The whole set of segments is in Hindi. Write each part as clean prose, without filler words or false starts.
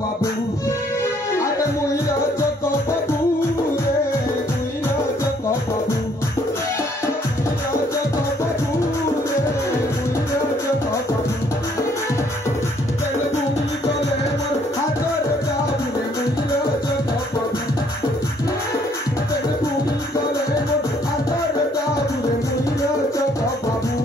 बाबू अरे मुइरा जग बाबू रे मुइरा जग बाबू मुइरा जग बाबू रे मुइरा जग बाबू तेरे भूमि गले मर हाथर जाबू रे मुइरा जग बाबू तेरे भूमि गले मर हाथर जाबू रे मुइरा जग बाबू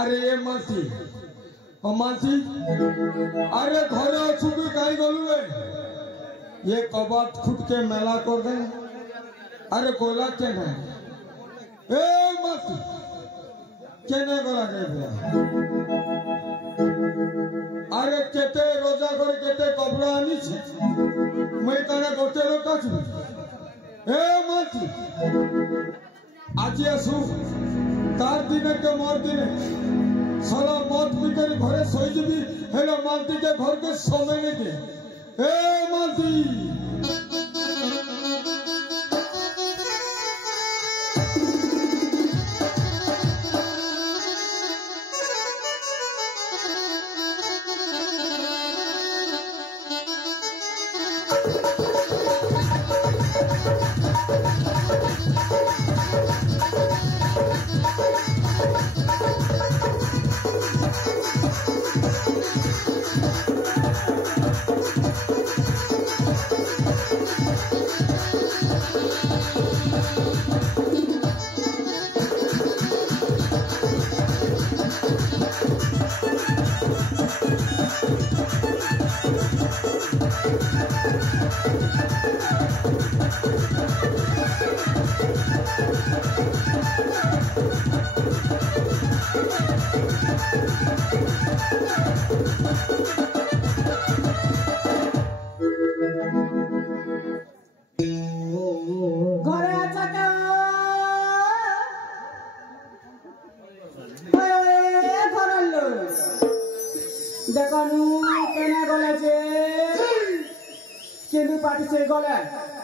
अरे ये मासी ओ मासी अरे घरे अच्छु भी कहीं गलू है ये कबाब खुद के मेला कर दे अरे गोला केन है ए मासी केने गोला के अरे केते रोजा कर केते कपड़ा आनी छे मैं तारा गोटे लोक छु ए मासी आज आसु तार दिन के मोर दिन साला मौत पिकर घरे सोई जबी हेलो मालती के घर के समय नहीं दे ए मालती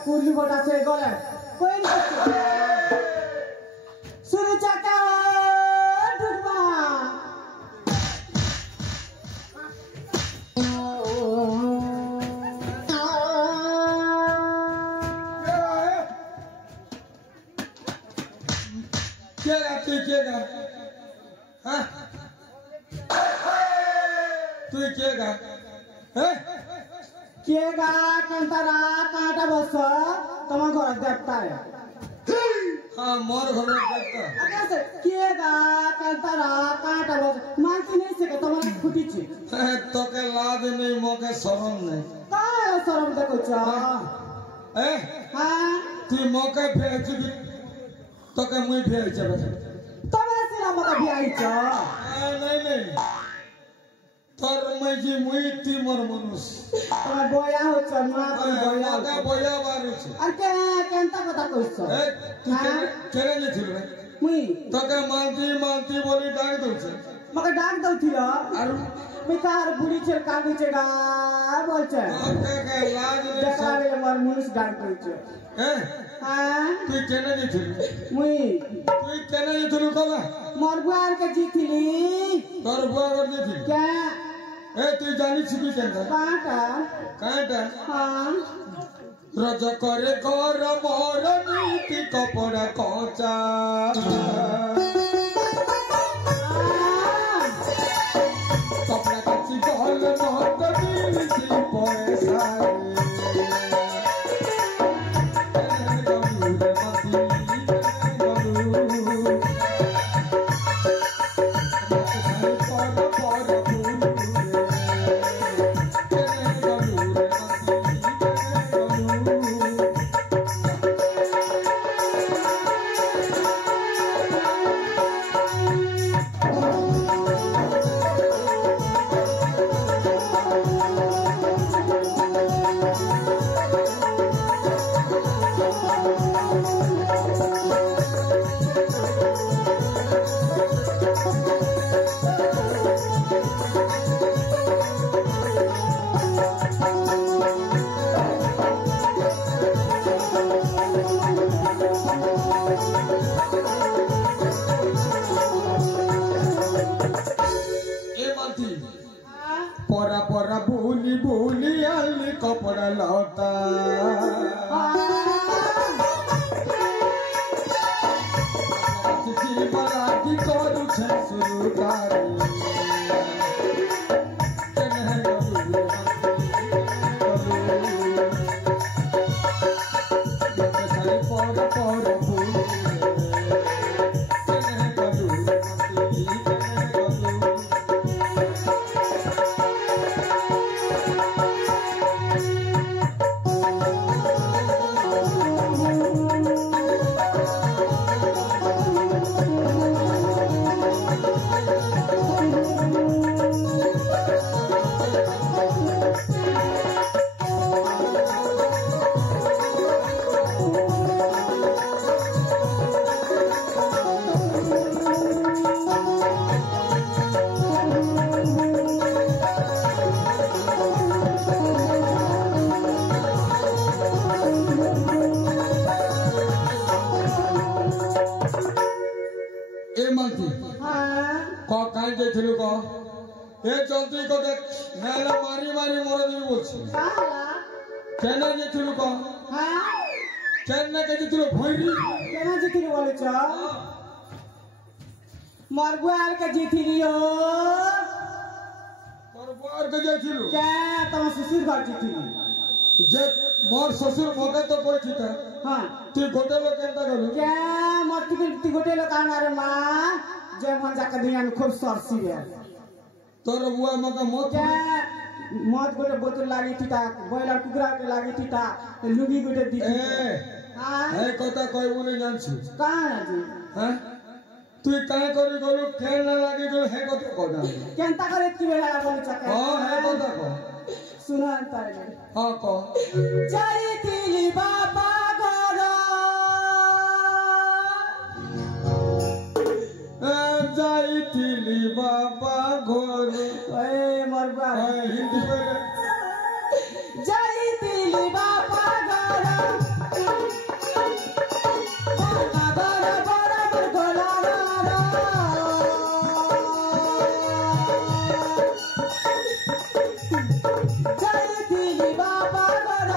कुल्लू बटा से गले कोई नहीं सुन चाचा ढूंढवा क्या हाँ तू क्या केगा कंतरा काटा बस तुम घर देखता है हाँ मोर घर देखता अगर केगा कंतरा काटा बस मानसी नहीं सके तुम्हारे खुटी छी तो के लाभ नहीं मोके शरम नहीं का शरम देखो चा ए हां तू मोके भेज भी तो का मुई भी आइछ बे तमे सिला मका भी आइछ नहीं तोर मैं जी मुई ती मोर मनुष तमे बोया हो चनुआ तमे बोया का बोया बारू छ अर के केनता कथा कइछ ए तू चले जे थिल रे मुई तो का मानती बोली डाक दउ छ मका डाक दउ थिल आरु बेकार बुढ़ी छे कागु छे गा बोल छे के लाज रे देखारे मोर मनुष डाक दउ छे ए हां तू केने जे थिल मुई तू केने जे थिल कबा मोर बुआर के जीथिली तोर बुआ कर जे थिल क्या ए तू जानी छिबी केनता काटा हां रज करे घर मोर नीति कपड़ा कचा कपड़ा कची गल महत दिल सी पैसा परा भूली आली कपड़ा लता बराती करू छे शुरू कारी ए चलती को देख नाला मारी मोर दी बोलछ केना जे थिलु को हां केना के जे थिलु भइरी केना जे थिलु बोले छ मोर बुआर के जे थिलियो तोर बुआर के जे थिलु के तम ससुर घर जे थिलु जे मोर ससुर मोके तो कोइ छी त हां तू गोटे लोग केनता गलु के मोर ती गोटे लोग आना रे मां जे मन जाके दुनिया में खूब सरसी रे तोर बुआ मका मत मत गोटे बोतल लागी थी ता बॉयलर कुकरा के लागी थी ता लुगी गोटे दी ए हां हे कथा कहबो नै जान छु कहां जी हां तू काहे करी गलु खेल ना लागी गलु हे कथा कहना केनता करे की बेला बोल चके हां हे कथा को सुनो अंतर हां को जय दिली बाबा जाइथिली बाबा घर ए मरबा हिंदी में जाइथिली बाबा घर जाइथिली बाबा घर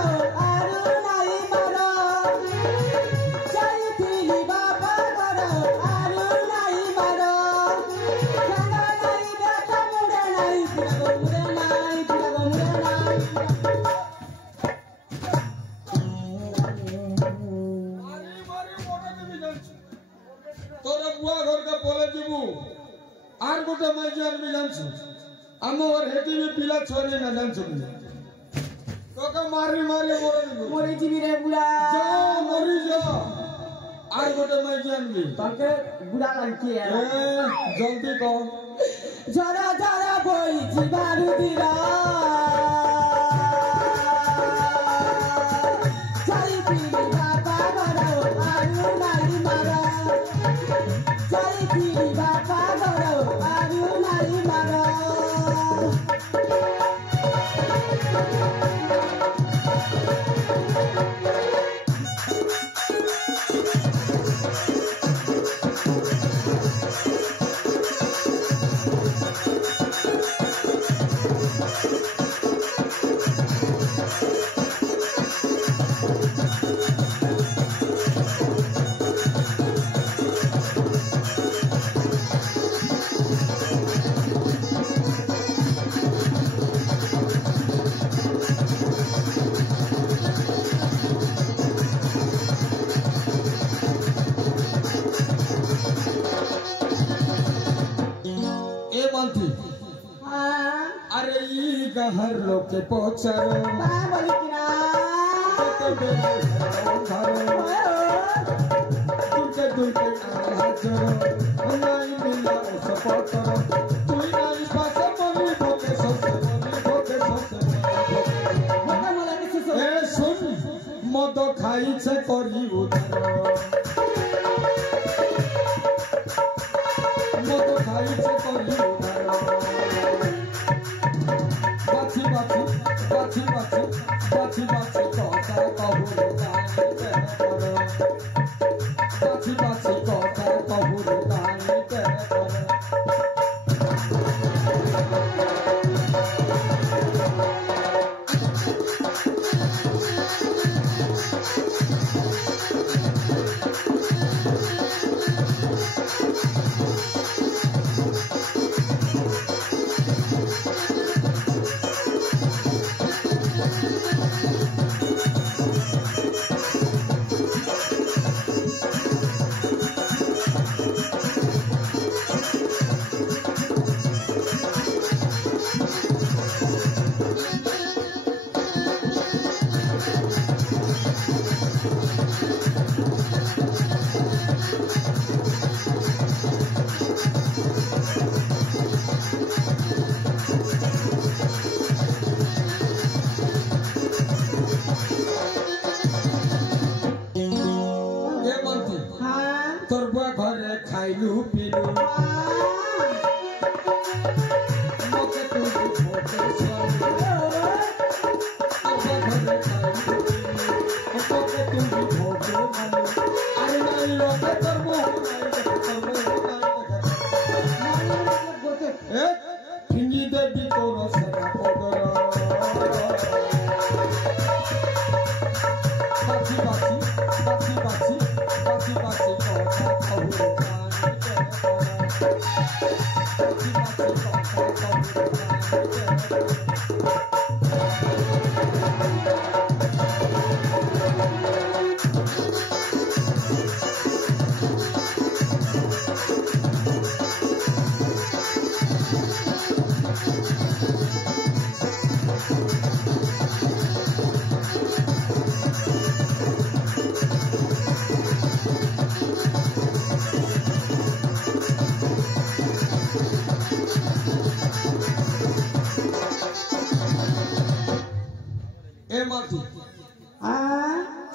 आरु नाई मरो जाइथिली बाबा घर आरु नाई मरो तोरा बुआ घर का बोले जीबू आर गोटे मैं जान भी जान छु हम और हेती में पिला छोरे ना जान छु तो का मारी मोर जीबू मोरी जीबी रे बुला जा मरी जा আর গোটে মাই জানবি তোকে বুড়া লাগছে জলদি কর জরা জরা বইছি বারুদিরা চাই পিলি বাবা গরো আরু নাই মারা চাই পিলি বাবা গরো আরু নাই মারা अरे हर लोग के पोचरो तुमके दुलके हाजरो नहीं मिला सपोर्ट करो तू नहीं पास मम्मी भोके सबसे ए सुन मद खाई से करी उधर मद खाई से करी उधर बाछी बाछी बाछी बाछी बाछी बाछी कहता कहूँ बाछी बाछी कहता कहूँ खाइलू पीलू मोके तू भोटे मोके तू भोटे अरे नहीं लोगे तर फिंगी देवी तो रसना पदर बाछी बाछी बाछी बाछी बाछी बाछी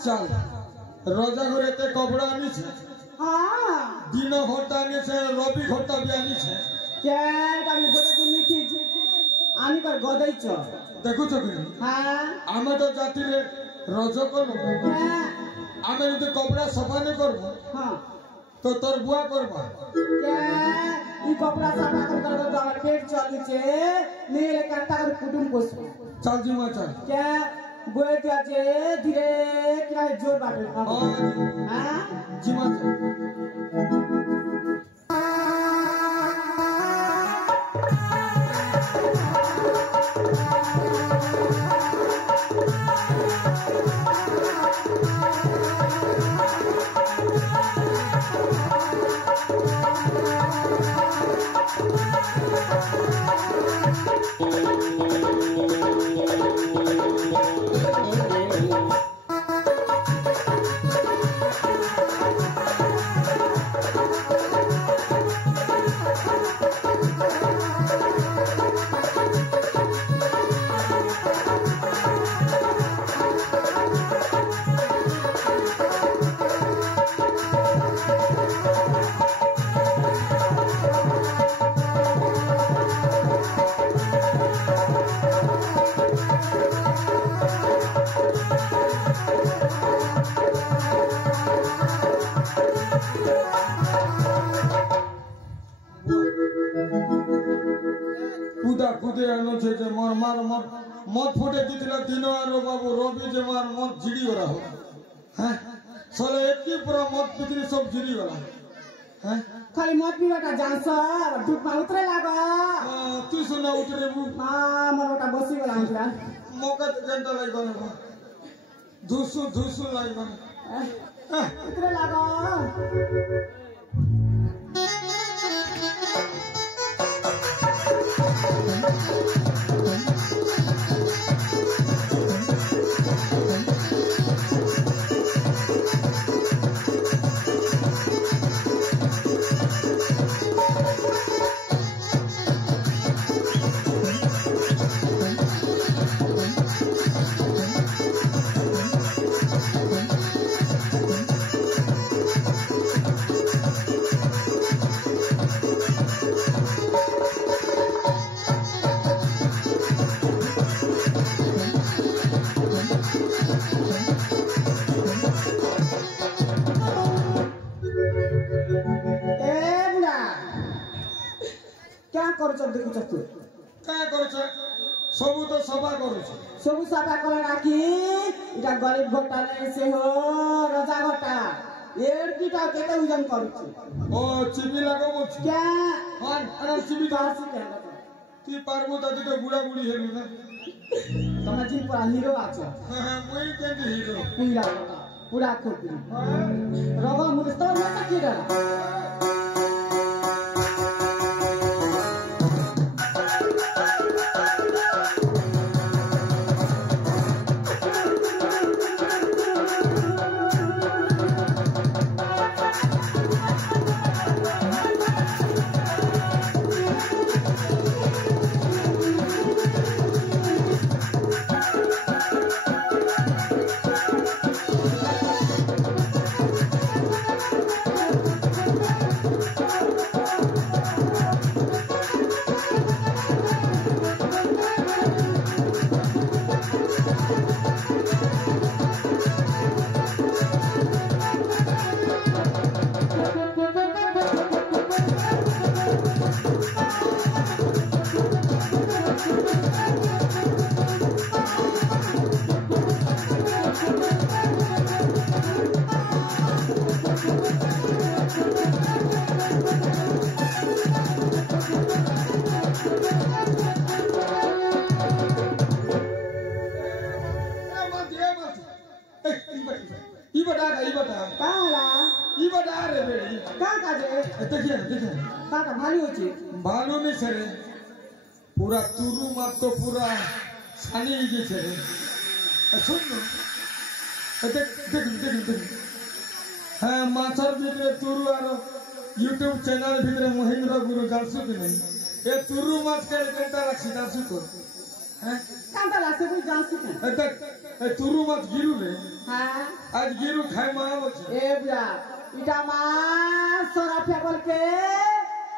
चल रोजा घरे ते कपड़ा आनी छे दिन घटा आनी छे रवि घटा भी आनी छे के আমি বলে তুমি ঠিক আনি কর গদাই চ দেখো তো কি আমি তো জাতি রে রজ করব আমি যদি কপड़ा সফা ন করব তো তোর বুয়া করবা के ई कपड़ा सफा कर तो আমার পেট চলিছে নীলে কাটা করে কুটুম বসব चल जीवा चल के बोए के आजे धीरे क्या जोर बाटे हां जीवा चल मत फुटे दिथिला दिन आरो बाबू रवि जमार मत जिड़ी गरा हो हैं साले एक की पूरा मत पितरी सब जिड़ी गरा हैं खाली मत पीवाटा जान्छ दुधमा उतरे लाग तू सुना उतरे बु मनोटा बसी गला हुन्छ मौका तो घंटा लग गने धुसु धुसु लग गने उतरे लाग सबू तो सभा करू सबू सभा कर राखी इटा गरीब घोटा से हो रजा घोटा एडकीटा केते उजन करू ओ चिबी लागो मो क्या हां अरे चिबी कासी क्या ती पारमो दादी तो बुढ़ा बुढ़ी हेलु ना तमा जी पूरा हीरो आछो हां मोई केंदी हीरो पूरा पूरा खोपी रबा मुस्तो न सकीरा भालू नहीं छे पूरा तुरु मत तो पूरा छानी जे छे सुन देख देख देख देख हां माछर भीतर तुरु आर यूट्यूब चैनल भीतर महेंद्र गुरु जासु कि नहीं ए तुरु माछ के घंटा रखी जासु तो हैं कांटा लासे कोई जासु के देख ए तुरु माछ गिरु रे हां आज गिरु खाए माव छे ए बुआ इटा मा सोरा फेबल के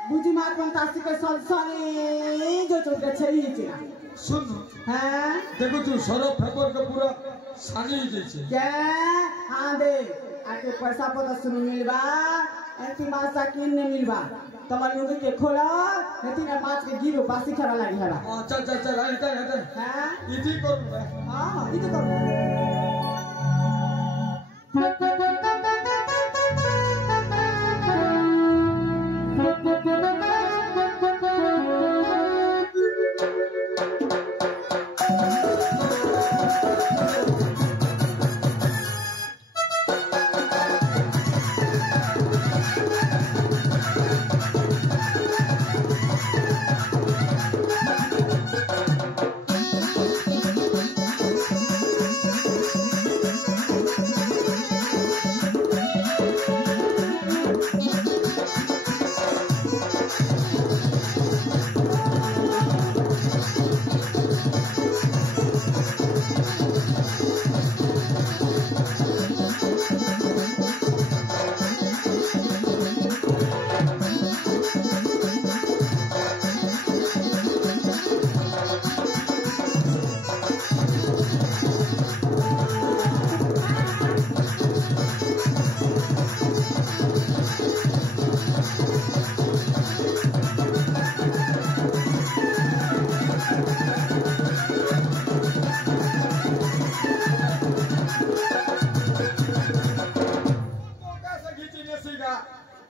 बुझी मात मन तासी के सनसनी जो चोट छई चिना सुन हां देखो तू सरो फेबर के पूरा सानी जे छे के हां दे आके पैसा पता सुन मिलबा एती मासा किन ने मिलबा तमन लोग के खोला एती ना माछ के गिरो बासी खरा लागी हरा चल चल चल इधर इधर हां इधी करू हां इधी करू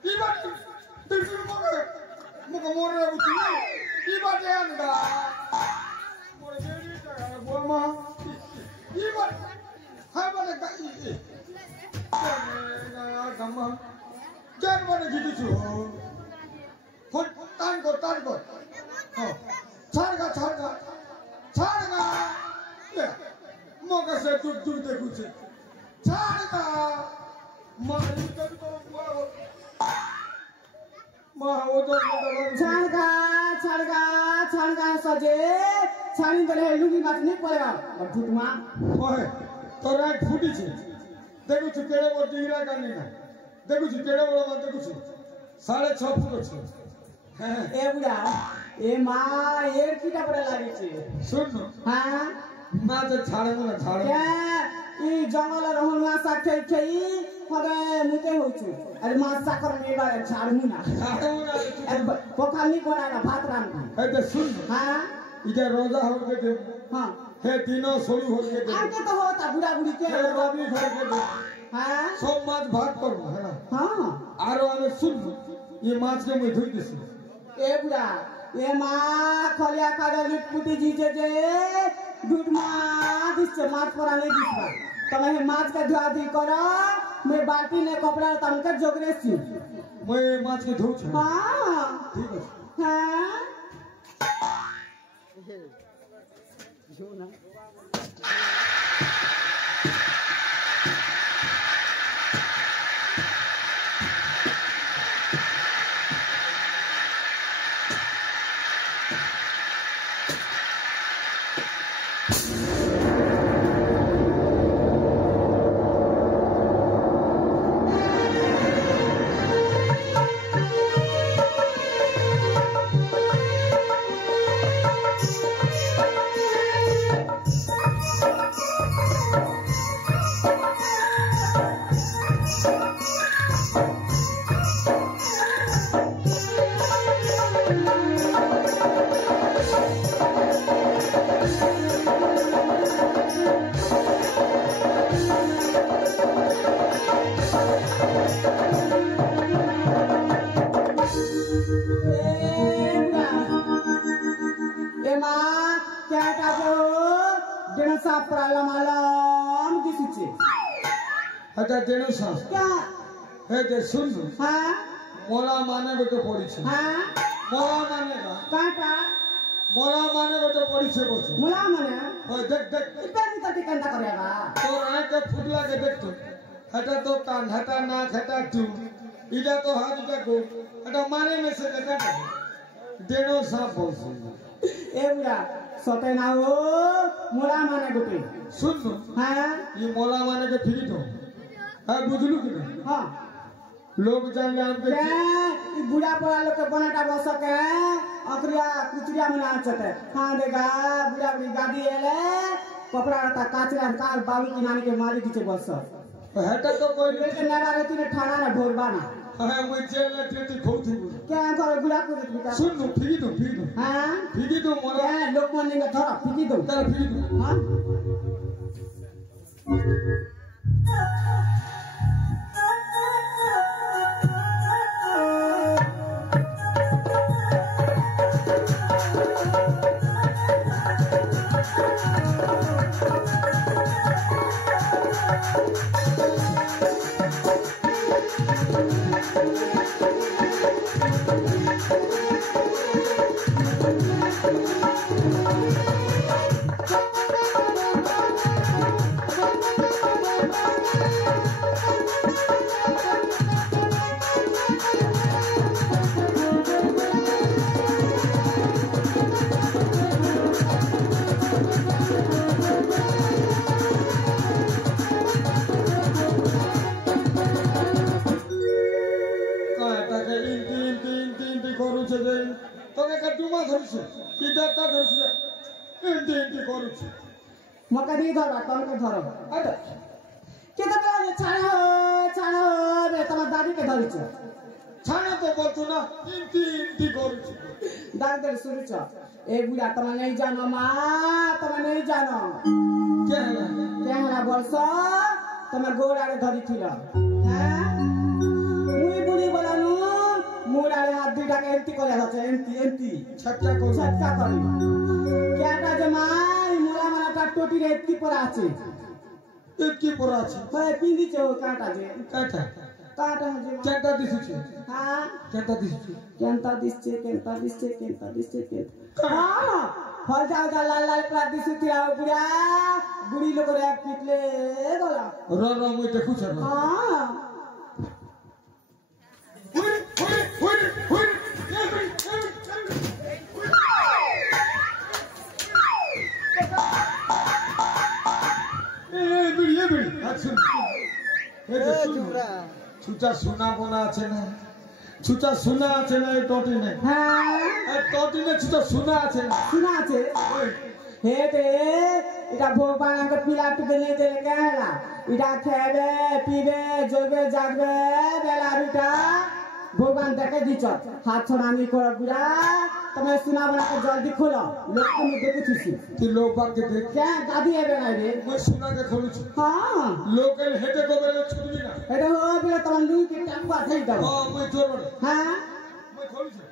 Iba terus muka mora uci. Iba dia anda. Mora jadi cara gua mah. Iba apa nak ini? Jangan gampang. Jangan mana gitu tu. Tan ko. Charga. Ya. Muka saya duduk kuci. Charga. Mari kita buat. छाड़गा सजे छाड़ी दले लुगी बात नहीं पड़ेगा और झूठ मां ओए तो रात फूटी छे देखो छु केड़े वो डिगरा करने ना देखो छु केड़े बड़ा मत देखो छु 6.5 फुट छे ए बुढ़ा ए मां ए कीटा बड़ा लागी छे सुन हां मां तो छाड़े ना छाड़े क्या ई जंगल रहनुआ साथे छई हरे मुते होछु अरे मां साकर में बा छाड़ू ना पोखाली कोना ना भात रान ए तो सुन हां इधर रोजा हो के दे हां हे तीनों सोलू हो के दे आगे तो होता बुढ़ा बुढ़ी के बाबी घर के दे हां सब माछ भात करो है ना हां आरो आने सुन ये माछ के मुंह धुई दिस ए बुढ़ा ए मां खलिया काडा लिटपुटी जीजे जे दूध मां दिस माछ परा नहीं दिसबा तमे हे माछ के धुआ दी करा मैं बाल्टी ने कपड़ा तमके जोगरे सी मैं माछ के धोछ हां ठीक है हां जो ना अच्छा तेनो सा क्या हे ते सुन हां मोला माने गोटे पड़ी छे हां मोला माने का काटा मोला माने गोटे पड़ी छे बोल मुला माने ओ देख इतनी तो टिकंदा करेगा तो आंख के फुटला के देख तो हटा तो कान हटा नाक हटा तू इजा तो हाथ इजा को हटा माने में से देखा देनो सा बोल ए बुढ़ा सते ना हो मोला माने गोटे सुन हां ये मोला माने के फिरी तो है बुझलू कि हां लोग जान हम के ई बुढ़ा पड़ा लोग के बनाटा बस के अकरिया कुचरिया में नाचते हां देगा बुढ़ा बुढ़ी गाड़ी एले कपड़ा रहता काचरा कार बाबू की नानी के मारी दीचे बस हटा तो कोई के नारा रहती ने ठाणा ना ढोरबा ना है मैं जेल में टेटी खोथी क्या करे बुढ़ा को देता सुन फिरी दो हां फिरी दो मोला क्या लोग मन ने थरा फिकी दो तर फिरी दो हां मका दी धर तन के धर अरे के तो बेला छाणो रे तम दादी के धरि छ छाणो तो बोलतु ना इंती करू छ दादी सुरु छ ए बुढ़ा तम नहीं जानो मां तम नहीं जानो क्या है वर्ष तम गोड़ आरे धरि थिल हां मुई बुढ़ी बोलानु দুইটাকে এমতি করে আছে এমতি ছটকা কর ছটকা করি কেটা যে মাই মোলা মালাটা টোটির এমতি পড়া আছে কি পড়া আছে ভাই পিন্দিছে ও কাটা যে কাটা কাটা যে কেটা দিছিস হ্যাঁ কেটা দিছিস কেনটা দিচ্ছে হ্যাঁ ফল যাও যা লাল লাল প্লাট দিছে তিরাও বুড়া বুড়ি লোক রে পিটলে গলা র মই দেখুছ না হ্যাঁ হুই বিড়ি আচ্ছা ছুটা সোনা বোনা আছে না ছুটা সোনা আছে না এই টটিনে হ্যাঁ টটিনে ছুটা সোনা আছে না শোনা আছে হে তে এটা ভগবান আমাকে পিলাটু বেনে দিলে কেলা এটা খেবে পিবে জলবে জাগবে বেলা বিটা ভগবান দেখে দিছ হাত ছড়ানি কর বুড়া তুমি শোনা বনাকে জলদি খোলো লোক তুমি দেখেছিস তুই লোক বাকে দেখ কে দাদি এবে না রে মই সোনাকে খোলুছি হ্যাঁ লোকেল হেঁটে কবে ছুটবি না এটা হবে বলে তোমার লুকি টাকা খাই দাও মই জোর হ্যাঁ মই খোলুছি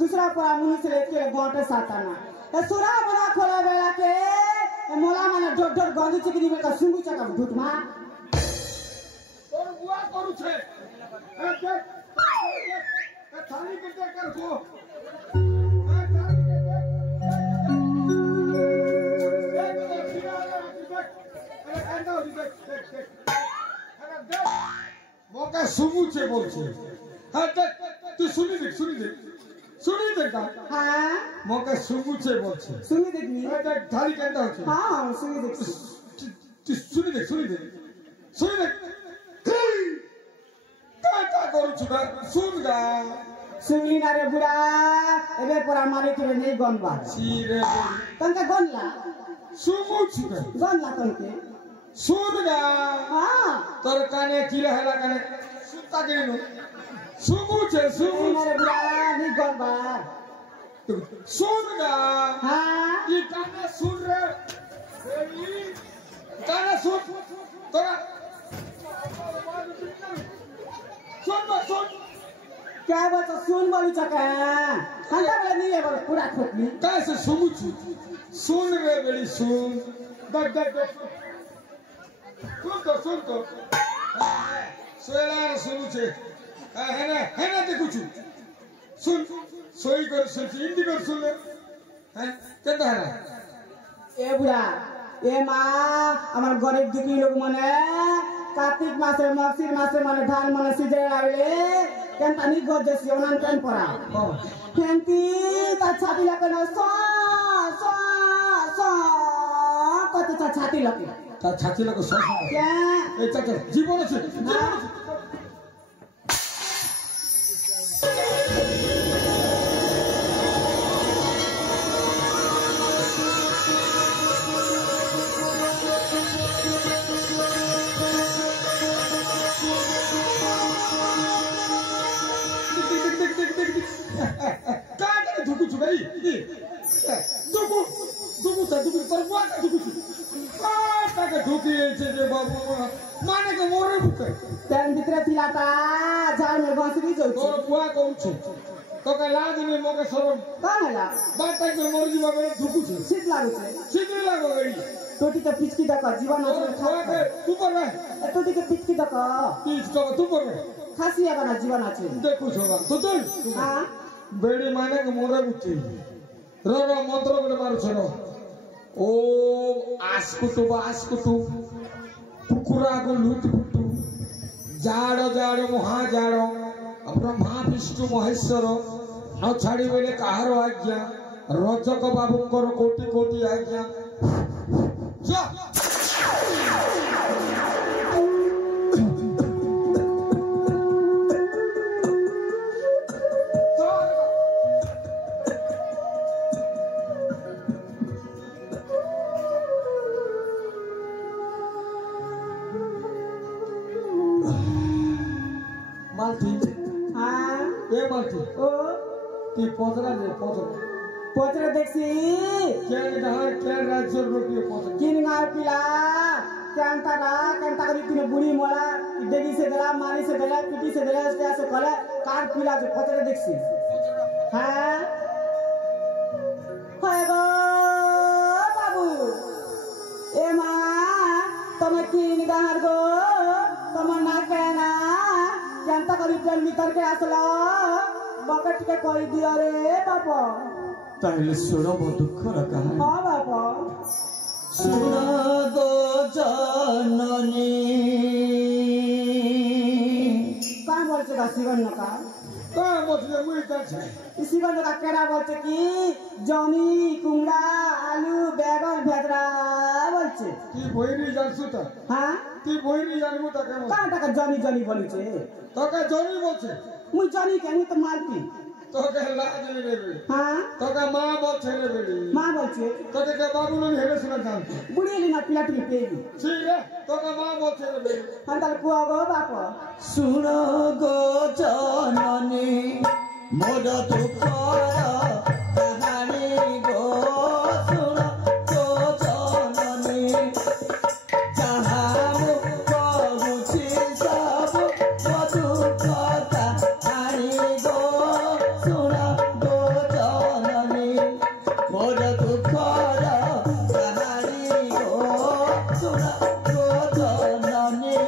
दूसरा पड़ा मुनिस लेके गोटे साताना ए सुरा बना खोला बेला के मोला माने डोड डोड गंदी चिकनी में का सुंगु चका भूतमा तोर बुआ करू छे ए देख ए थाली के देख कर को ए थाली के देख मोका सुंगु छे बोल छे हां देख तू सुनी देख का हां मोका सुंगु छे बोल छे सुनी देखनी ए देख थाली केंदा होछे हां सुनी देख तू सुनी देख का करू छुगा सुन गा सुनी ना रे बुढ़ा एबे परा मारे के नहीं गनबा सी रे तंका गनला सुंगु छुगा गनला तंके सुन गा हां तोर काने की रहला काने सुता के नु सुंगु छे सुनी रे बुढ़ा नहीं गनबा सुन गा हां ये काने सुन रे काने सुन तोरा सुन क्या बात सुन बोली चका हंदा बले नहीं है पूरा ठोकनी कैसे सुमुचु सुन रे बेड़ी सुन देख सुन तो सोला सुमुचे है ना देखुचु सुन सोई कर सुन हिंदी कर सुन हैं केता है ए बुढ़ा ए मां আমার গরিব দুঃখী লোক মনে কার্তিক মাসে মকসির মাসে মানে ধান মানে সিজে আইলে কেন পানি গজেছি ওনান কেন পড়া কেনতি তা ছাতি লাগে না স কত তা ছাতি লাগে তা ছাতি লাগে স কে এই চাচা জীবন আছে माने के मोरे बुके तेन भितरे थिलाता झाड़ में बांसुरी जोई तोर बुआ कोन छ तो के लाज में मोके शरम कौन हैला बात तक में मोर जीवा में धुकु छ शीत लागु छे शीत लागो गई टोटी के पिचकी दक जीवन बुआ আছে के तू पर में टोटी के पिचकी दक पीछ तो तू पर में खासी है बना जीवन আছে देखु छोरा तो हां बेड़ी माने के मोरे बुके रो मंत्र गोटे मारुछ रो ओम आस्कुटु पुकुरा को लुट पुटु जाड़ जाड़ महाजाड़ ब्रह्मा विष्णु महेश्वर न छाड़ी बेले कहार आज्ञा रजक बाबूंकर कोटि कोटि आज्ञा मालती हाँ ए मालती ओ ती पचरा दे पोचरे देखसी केन गहार केन राज्य रोटी पचरा किन गाय पिला कांता करी तिने बुढ़ी मोला देगी से गला मारी से गला पीटी से गला से गला कार पिला से पोचरे देखसी हाँ हाय गो बाबू ए माँ तमे किन गार गो तमे ना कहना जनता करी जल भीतर के आसला बकट के कही दिया रे बापा ताहले सुनो बहुत दुख रखा है हाँ बापा सुनो गो जननी कहाँ बोलছে का सिगन का बोलছে मुई त छै सिगन का केड़ा बोलছে কি জমি কুমড়া আলু বেগুন ভেদরা বলছে কি বইরি জানছু তো হ্যাঁ তুই বইরি জানবো তা কেমন কার টাকা জমি জমি বলছে তোকে জমি বলছে মুই জমি কেন তো মালতি তোকে লাজ নেবে হ্যাঁ তোকে মা বলছে রে বেড়ি মা বলছে তোকে কে বাবু ননি হেলে শুনা জান বুড়ি না পিলাটি পেবি ঠিক রে তোকে মা বলছে রে বেড়ি হ্যাঁ তাহলে কুয়া গো বাপ सुनो गो जननी मोर दुख कहानी गो सुनो गो जननी जहाँ मुझे सब दुख कहानी गो सुनो गो जननी मोर दुख कहानी गो सुनो गो जननी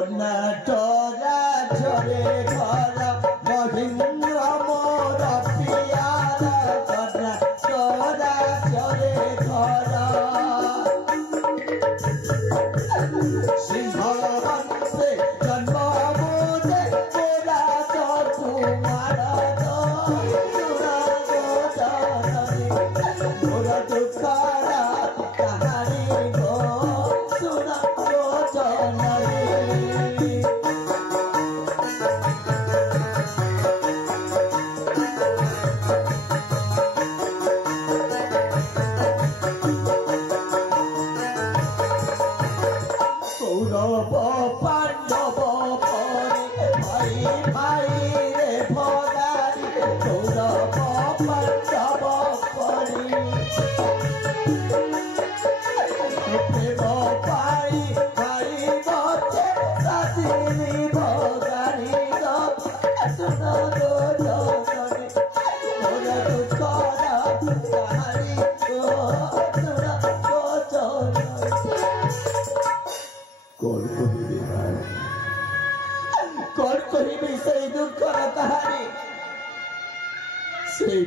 कर्नाटरा झरे घर महेन्द्र मोर पियारा कर्नाटरा झरे घर सिंहवंशे जन्म मोरे मोरा तुम्हार मोर दुखरा कहानी गो सुन गो जननी कौरव पांडव परे भाई भाई रे भगारी कौरव पांडव परे प्रेम भाई भाई बचे साथी भगारी सुन गो जननी मोर दुखरा कहानी गो सुन गो जननी कौन कहिबे से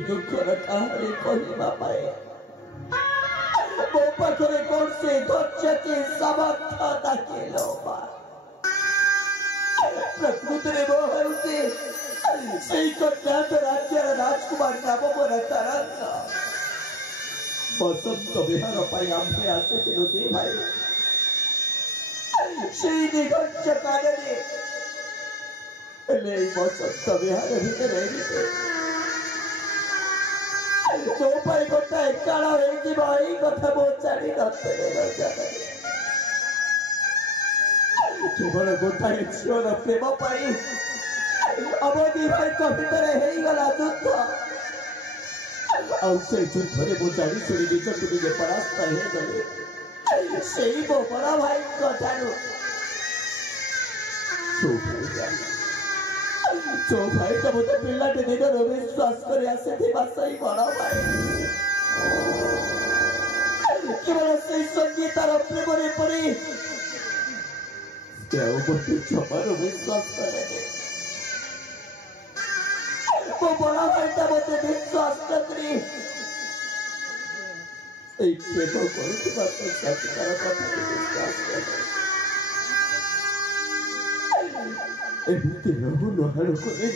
दुखर कहानी कहवा पाए मो पाखरे कौन से धैर्य के समर्थ दाखिलो प्रकृति रे मोहरुते से कर्नाटक राज्य राजकुमार नाम मोर तरंग बसंत विहार पाई आम्हे आसिथिलु दे भाई সেই নিগঞ্জ কাননে এই বসন্ত বিহার ভিতরে তো পাই গোটাଏ କାଳ ହେଇଯିବ ଏଇ କଥା ମୁଁ ଜାଣି ନଥିଲି କେବଳ ଗୋଟାଏ ଝିଅର ପ୍ରେମ ପାଇଁ ଅବଧି ଭାଇଙ୍କ ଭିତରେ ହେଇଗଲା ଯୁଦ୍ଧ ଆଉ ସେ ଯୁଦ୍ଧରେ ମୁଁ ଜାଣି ଶୁଣି ନିଜକୁ ନିଜେ ପରାସ୍ତ ହେଇଗଲି ସେଇ ମୋ ବଡ଼ ଭାଇଙ୍କ ଠାରୁ जो भाई तो मत पिलाटे दिन विश्वास कर आसे थी सही बड़ा भाई केवल से संगीतार प्रेमरे पड़ी देव मते जमार विश्वास करे वो बड़ा भाईटा मते विश्वास करी एक प्रेम करुवा तो संगीतार कथा विश्वास करे एमती रहू नहाड़ करे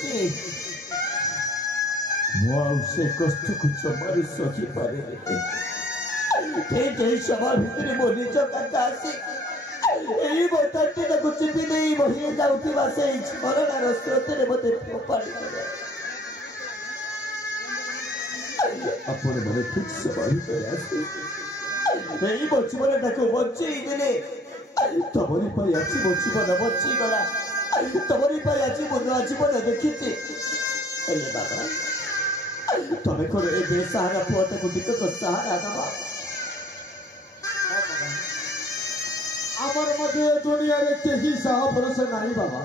से कष्ट को जमार सही पारे सभा भितर मो निज काका आसी यही बताटी को चिपी नहीं बही जाऊा से झरणार स्रोत मत फोपाड़ी आपण मैंने ठीक सभा भितर आसी यही बचपन को बचई देले तमरी पाई आज मो जीवन बची गला तमरी पाई आज मो नया जीवन देखी बाबा तमें कौन ए बेसहारा पुआटा को दिक्क को सहारा दबा आमर मध्य दुनिया रे केही साहा भरोसा नहीं बाबा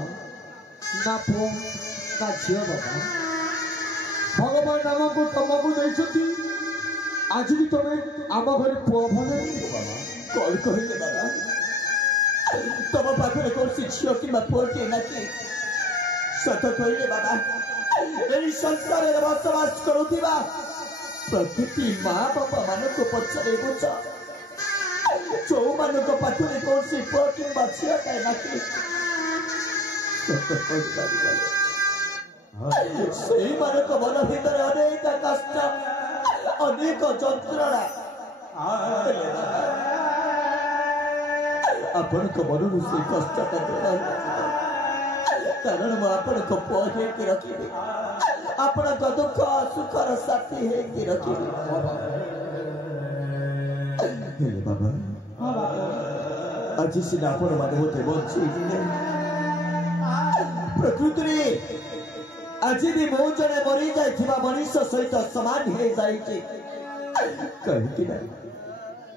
ना पो ना झियो बाबा भगवान नामको तुमको नहीं आज भी तुम्हें आम घर पुआ भले बाबा कौन कहले बाबा तम पाखरे कौन सी झियो कि पुआटे ना कि सत कहले बाबा यही संसार में बसवास करुवा प्रकृति माँ बापा मान को पचारे बुझ जो मान पाखे कौन सी पुआ कि झील पाए ना कि मन भीतर अनेक कष्ट अनेक जंत्रणा आपण मन से कष्ट कारण मु आपण पुआ है रखी आपण दुख सुखर साथी है रखी बाबा आज सीना आपण मैंने मत बचे प्रकृति आज भी मो जड़े मरी जा मनीष सहित सामान हो जाए कहीं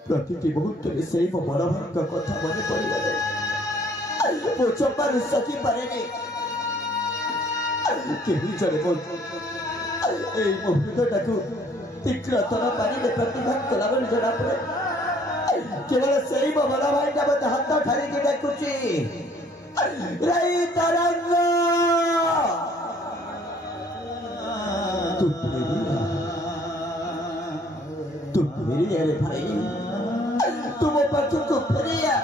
प्रतिटी मुहूर्त से मो बड़ भाई कथा मन पड़े मो चपार सकी पारे जड़े मो हृदय को तीक्ष्णतर पानी में प्रतिघात कला जना पड़े केवल से मो बड़ भाई मत हाथ ठारिकी डाकुची रई तरंग तू फेरी अरे भाई तू मो पाछू को फेरिया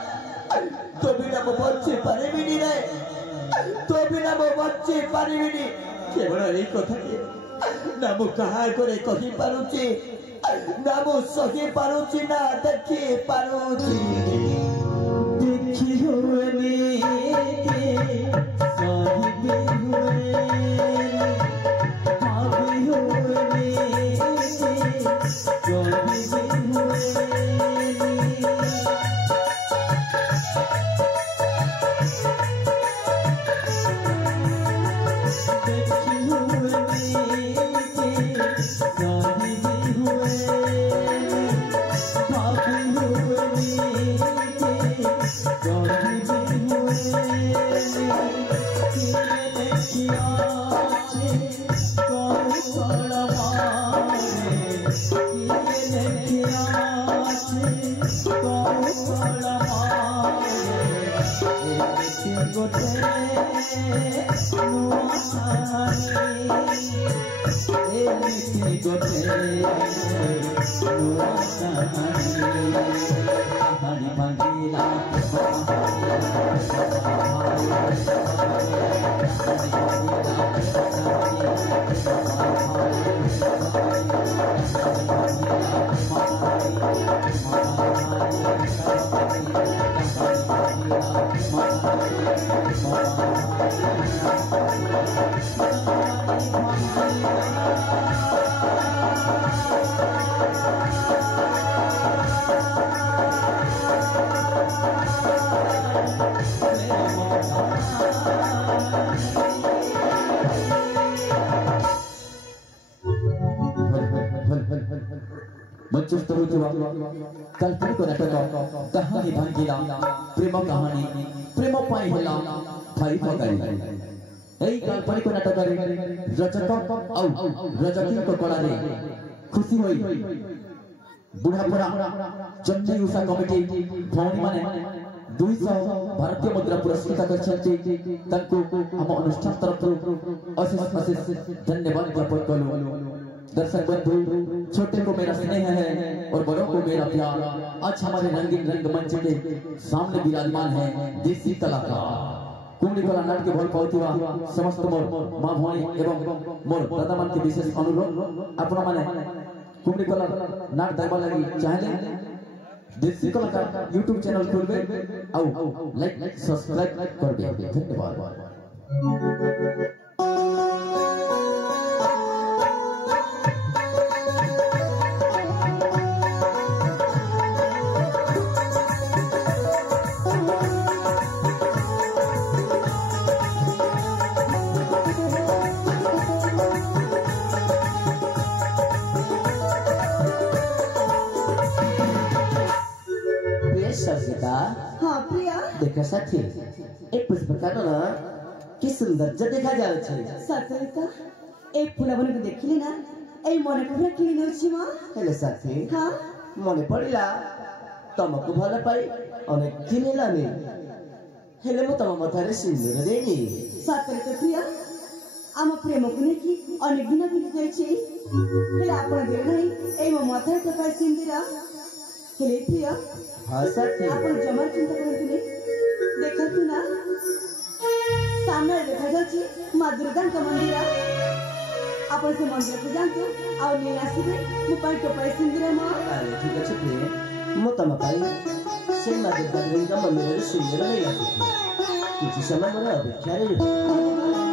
तो बिना मो बच्चे पारे भी नहीं रहे तो बिना मो बच्चे पारे भी नहीं केवल एक कथा ना मो कहा करे कही पारुची ना मो सही पारुची ना देखी पारुची देखी हुए सही हुए भाभी हुए जो भी काल्पनिक नाटक कहानी भांगिला प्रेम कहानी प्रेम पाई होला भाई भगाई এই কাল্পনিক নাটকের রচক ଆଉ ରଚକଙ୍କ କଳାରେ ଖୁସି ହୋଇ ବୁଢ଼ାପୁରା ଚନ୍ଦୀ ଉଷା କମିଟି ଭଉଣୀମାନେ 200 ଭାରତୀୟ ମୁଦ୍ରା ପୁରସ୍କୃତ କରିଛନ୍ତି। ତାଙ୍କୁ ଆମ ଅନୁଷ୍ଠାନ ତରଫରୁ ଅଶେଷ ଧନ୍ୟବାଦ ଜ୍ଞାପନ କଲୁ। दर्शक बंधु, छोटे को मेरा स्नेह है और बड़ों को मेरा प्यार। आज हमारे रंगीन रंगमंच के सामने विराजमान है देसी कलाकार कुंडी कला नाट के भल पाउथिबा समस्त मोर मां भौणी एवं मोर दादा मान के विशेष अनुरोध आपण माने कुंडी कला नाट देखबा लागि चाहले देसी कलाकार YouTube चैनल खोलबे आउ लाइक सब्सक्राइब करबे। धन्यवाद। हाँ प्रिया देखा साथी एक पुष्पकार ना कि सुंदर ज देखा जाए छे। सतरिता ए फुलावन को देखिले ना ए मने को रखिले नछि मा। हेले साथी हाँ मने पड़िला तमको भल पाई अनेक दिन लानी हेले मो तम मथारे सिंदूर देनी। सतरिता प्रिया आम प्रेम को नेकी अनेक दिन बीती जाय छी हेले आपण दे नहीं ए मो मथारे तो पाई सिंदूर हेले प्रिया। हाँ साथी आपण जमा चिंता करंतु देखा तू ना सामने देखा जाची मां दुर्गा का मंदिर आपण से मंदिर को जानतो आ ले आसीबे मो पाई तो पाई सिंदूर मां। अरे ठीक अछि प्रिय मो तम पाई से मां दुर्गा का मंदिर सिंदूर ले आसी किछि समय मोर अपेक्षा रे।